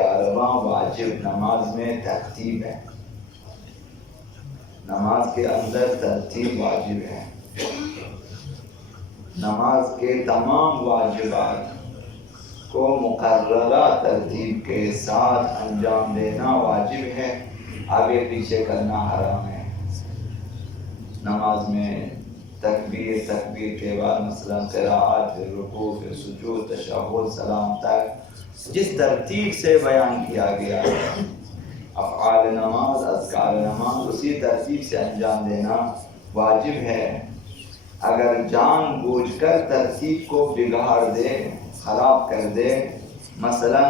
11واں واجب نماز میں ترتیب ہے. نماز کے اندر ترتیب واجب ہے. نماز کے تمام واجبات کو مقررہ ترتیب کے ساتھ انجام دینا واجب ہے. آگے پیچھے کرنا حرام ہے. نماز میں تکبیر کے بعد مثلا قرأت، پھر رکوع، پھر سجود، تشہد، سلام تک جس ترتیب سے بیان کیا گیا ہے افعال نماز، اذکار نماز اسی ترتیب سے انجام دینا واجب ہے. اگر جان بوجھ کر ترتیب کو بگاڑ دے، خراب کر دے، مثلا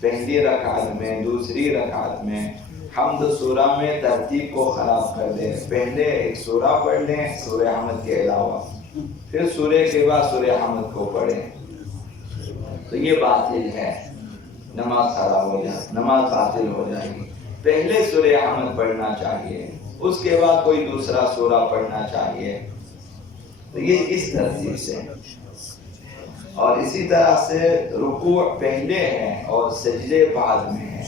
پہلی رکعت میں، دوسری رکعت میں حمد سورہ میں ترتیب کو خراب کر دے، پہلے ایک سورہ پڑھ لیں سورہ حمد کے علاوہ، پھر سورہ کے بعد سورہ حمد کو پڑھیں، تو یہ باطل ہے. نماز خراب ہو جائے، نماز باطل ہو جائے گی. پہلے سورہ حمد پڑھنا چاہیے، اس کے بعد کوئی دوسرا سورہ پڑھنا چاہیے. تو یہ اس ترتیب سے. اور اسی طرح سے رکوع پہلے ہے اور سجدے بعد میں ہے.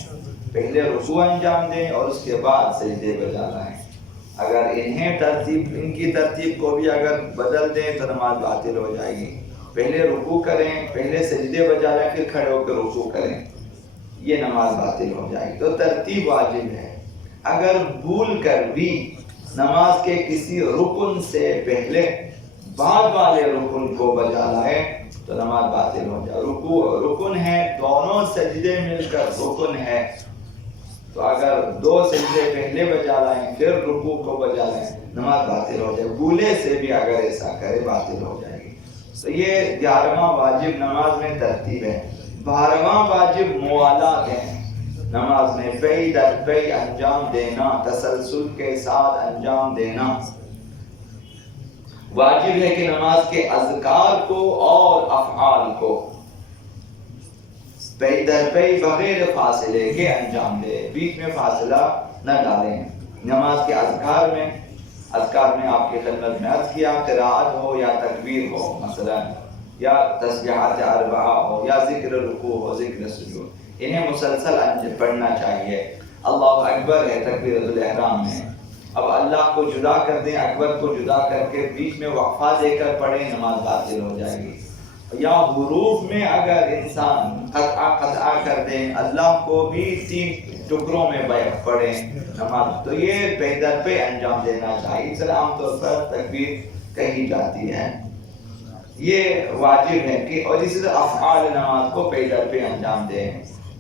پہلے رکوع انجام دیں اور اس کے بعد سجدے بجا لائیں. اگر ان کی ترتیب کو بھی اگر بدل دیں تو نماز باطل ہو جائے گی. پہلے رکوع کریں، پہلے سجدے بجا لیں، پھر کھڑے ہو کر رکوع کریں، یہ نماز باطل ہو جائے گی. تو ترتیب واجب ہے. اگر بھول کر بھی نماز کے کسی رکن سے پہلے بعد والے رکن کو بجا لائے تو نماز باطل ہو جائے. رکن ہے، دونوں سجدے مل کر رکن ہے، تو اگر دو سجدے پہلے بجا لائیں پھر رکوع کو بجا لائیں نماز باطل ہو جائے. بھولے سے بھی اگر ایسا کرے باطل ہو جائے گی. تو یہ 11واں واجب نماز میں ترتیب ہے. 12واں واجب موالات ہے. نماز میں پئی در پئی انجام دینا، تسلسل کے ساتھ انجام دینا. واجب ہے کہ نماز کے اذکار کو اور افعال کو پئی در پئی بغیر فاصلے کے انجام دے، بیچ میں فاصلہ نہ ڈالیں. نماز کے اذکار میں آپ کی خدمت میں عرض کیا، قرأت ہو یا تکبیر ہو مثلا، یا تسبیحات اربعہ ہو، یا ذکر رکوع ہو، ذکر سجود، انہیں مسلسل پڑھنا چاہیے. اللہ اکبر ہے تکبیرۃ الاحرام میں، اب اللہ کو جدا کر دیں، اکبر کو جدا کر کے بیچ میں وقفہ دے کر پڑھیں، نماز باطل ہو جائے گی. یا حروف میں اگر انسان قطع کر دیں، اللہ کو بھی 3 ٹکڑوں میں پڑھیں نماز، تو یہ پے در پہ انجام دینا چاہیے. اس طرح عام طور پر تکبیر کہی جاتی ہے. یہ واجب ہے کہ اور اسی طرح افعال نماز کو پے در پہ انجام دیں.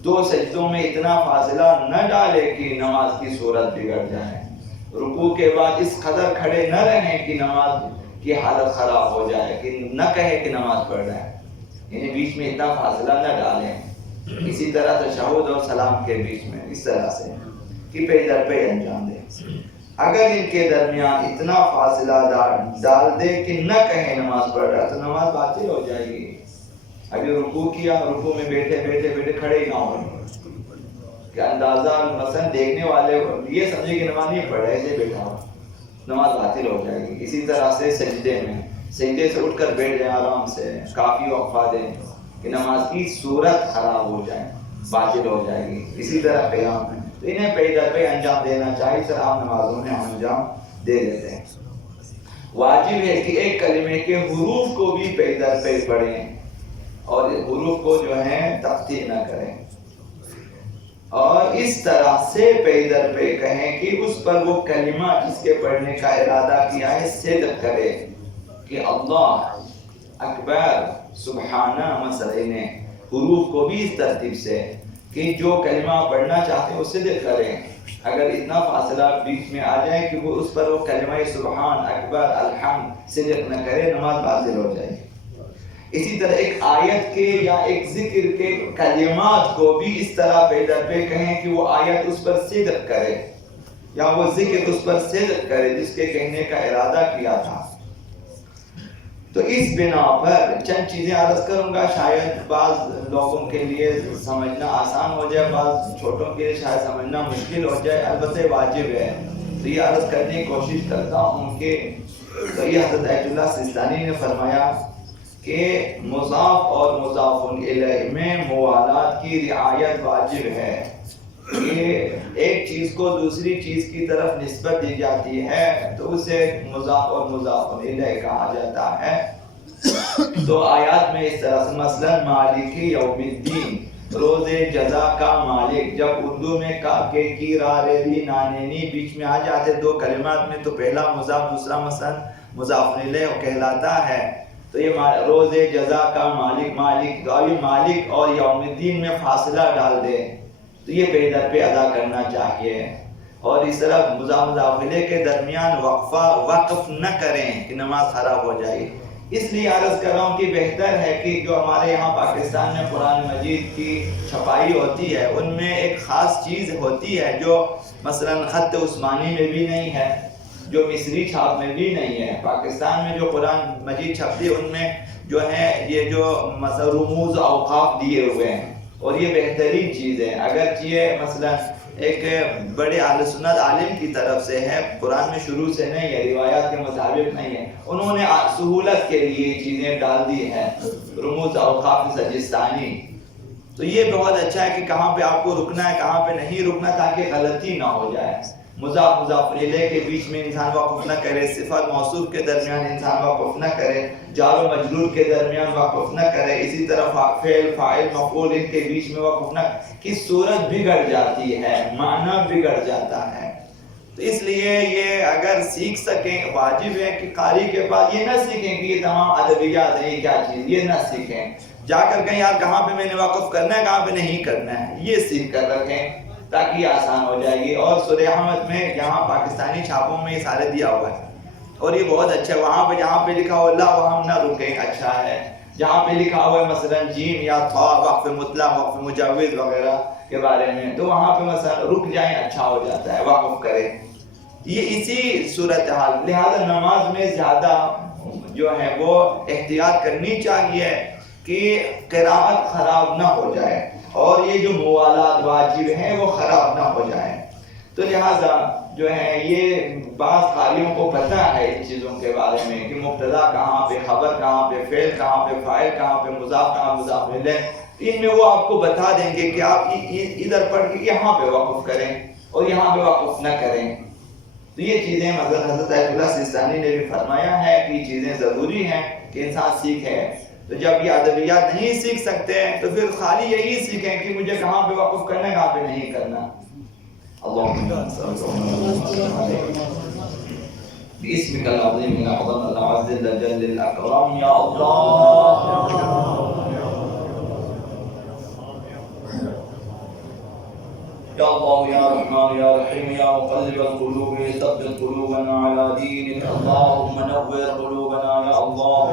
2 سجدوں میں اتنا فاصلہ نہ ڈالے کہ نماز کی صورت بگڑ جائے. رکوع کے بعد اس قدر کھڑے نہ رہیں کہ نماز کی حالت خراب ہو جائے، کہ نہ کہے کہ نماز پڑھ رہے ہیں، یعنی بیچ میں اتنا فاصلہ نہ ڈالیں. اسی طرح تشہد اور سلام کے بیچ میں اس طرح سے کہ پے در پہ انجام دیں. اگر ان کے درمیان اتنا فاصلہ ڈال دے کہ نہ کہیں نماز پڑھ رہا تو نماز باطل ہو جائے گی. اگر رکوع کیا، رکوع میں بیٹھے کھڑے ہی نہ ہو کہ اندازہ مثلا دیکھنے والے یہ سمجھے کہ نماز نہیں پڑھ رہے، ایسے بیٹھا ہو، نماز باطل ہو جائے گی. اسی طرح سے سجدے میں، سجدے سے اٹھ کر بیٹھ جائیں آرام سے، کافی وقفہ دیں کہ نماز کی صورت خراب ہو جائے، باطل ہو جائے گی. اسی طرح قیام میں تو انہیں پے در پہ انجام دینا چاہیے. سر عام نمازوں میں ہم انجام دے دیتے ہیں. واجب ہے کہ ایک کلمے کے حروف کو بھی پے در پہ پڑھیں اور حروف کو جو ہے تخطی نہ کریں، اور اس طرح سے پے در پہ کہیں کہ اس پر وہ کلمہ جس کے پڑھنے کا ارادہ کیا ہے صدق کرے کہ اللہ اکبر سبحانہ. مثلا نے حروف کو بھی اس ترتیب سے کہ جو کلمہ پڑھنا چاہتے ہیں وہ صدق کریں. اگر اتنا فاصلہ بیچ میں آ جائے کہ وہ اس پر وہ کلمہ سبحان، اکبر، الحمد صدق نہ کرے، نماز باطل ہو جائے. اسی طرح ایک آیت کے یا ایک ذکر کے کلمات کو بھی اس طرح پے در پہ کہیں کہ وہ آیت اس پر صدق کرے یا وہ ذکر اس پر صدق کرے جس کے کہنے کا ارادہ کیا تھا. تو اس بنا پر چند چیزیں عرض کروں گا، شاید بعض لوگوں کے لیے سمجھنا آسان ہو جائے، بعض چھوٹوں کے لیے شاید سمجھنا مشکل ہو جائے، البتہ واجب ہے. تو یہ عرض کرنے کی کوشش کرتا ہوں کہ تو یہ حضرت ایت اللہ سیستانی نے فرمایا کہ مضاف اور مضاف الیہ میں موالات کی رعایت واجب ہے. کہ ایک چیز کو دوسری چیز کی طرف نسبت دی جاتی ہے تو اسے مضاف اور مضاف الیہ کہا جاتا ہے. تو آیات میں اس طرح سے مثلا مالک یوم الدین، روز جزا کا مالک. جب اردو میں کا کے کی را رے دی نانینی بیچ میں آ جاتے دو کلمات میں تو پہلا مضاف دوسرا مثلا مضاف الیہ کہلاتا ہے. تو یہ روز جزا کا مالک، مالک مالک اور یوم الدین میں فاصلہ ڈال دے تو یہ پہ در پہ ادا کرنا چاہیے. اور اس طرح مضاف الیہ کے درمیان وقف نہ کریں کہ نماز خراب ہو جائے. اس لیے عرض کر رہا ہوں کہ بہتر ہے کہ جو ہمارے یہاں پاکستان میں قرآن مجید کی چھپائی ہوتی ہے ان میں ایک خاص چیز ہوتی ہے جو مثلا خط عثمانی میں بھی نہیں ہے، جو مصری چھاپ میں بھی نہیں ہے. پاکستان میں جو قرآن مجید چھپتی ہے ان میں جو ہے یہ جو مثلا رموز اوقاف دیے ہوئے ہیں اور یہ بہترین چیز ہے. اگرچہ یہ مثلا ایک بڑے اہل سنت عالم کی طرف سے ہے، قرآن میں شروع سے نہیں ہے، روایات کے مطابق نہیں ہے، انہوں نے سہولت کے لیے چیزیں ڈال دی ہیں رموز اوقاف سجستانی. تو یہ بہت اچھا ہے کہ کہاں پہ آپ کو رکنا ہے کہاں پہ نہیں رکنا تاکہ غلطی نہ ہو جائے. مضاف الیہ کے بیچ میں انسان وقف نہ کرے، صفت موصوف کے درمیان انسان وقف نہ کرے، جار و مجرور کے درمیان وقف نہ کرے، اسی طرح فعل فاعل مفعول ان کے بیچ میں وقف نہ کی صورت بگڑ جاتی ہے، معنی بگڑ جاتا ہے. تو اس لیے یہ اگر سیکھ سکیں واجب ہے کہ قاری کے پاس یہ نہ سیکھیں کہ یہ تمام ادبیات ہیں یہ کیا چیز، یہ نہ سیکھیں. جا کر کہیں یار کہاں پہ میں نے وقف کرنا ہے کہاں پہ نہیں کرنا ہے یہ سیکھ کر رکھیں تاکہ یہ آسان ہو جائے گی. اور سورہ احمد میں یہاں پاکستانی چھاپوں میں یہ سارے دیا ہوا ہے اور یہ بہت اچھا ہے. وہاں پہ جہاں پہ لکھا ہوا اللہ وہاں نہ رکیں اچھا ہے. جہاں پہ لکھا ہوا ہے مثلا جیم یا طا وقف مطلق وقف مجوز وغیرہ کے بارے میں تو وہاں پہ مثلا رک جائیں اچھا ہو جاتا ہے، وقف کریں. یہ اسی صورتحال لہذا نماز میں زیادہ جو ہے وہ احتیاط کرنی چاہیے کہ قراءت خراب نہ ہو جائے اور یہ جو موالات واجب ہیں وہ خراب نہ ہو جائیں. تو لہٰذا جو ہے یہ بعض قاریوں کو پتہ ہے ان چیزوں کے بارے میں کہ مبتدا کہاں پہ، خبر کہاں پہ، فعل کہاں پہ، فاعل کہاں پہ، مضاف کہاں مضاف الیہ، ان میں وہ آپ کو بتا دیں گے کہ آپ ادھر پڑھ کے یہاں پہ وقف کریں اور یہاں پہ وقف نہ کریں. تو یہ چیزیں مثلا حضرت آیت اللہ سیستانی نے بھی فرمایا ہے کہ یہ چیزیں ضروری ہیں کہ انسان سیکھے. تو جب یہ ادبیات نہیں سیکھ سکتے تو پھر خالی یہی سیکھیں کہ مجھے کہاں پہ وقف کرنا ہے کہاں پہ نہیں کرنا. باسمك العظيم الأعظم الأعز الأجل الأكرم يا الله يا الله يا رحمن يا رحيم يا مقلب القلوب ثبت قلوبنا على دينك اللهم نور قلوبنا يا الله.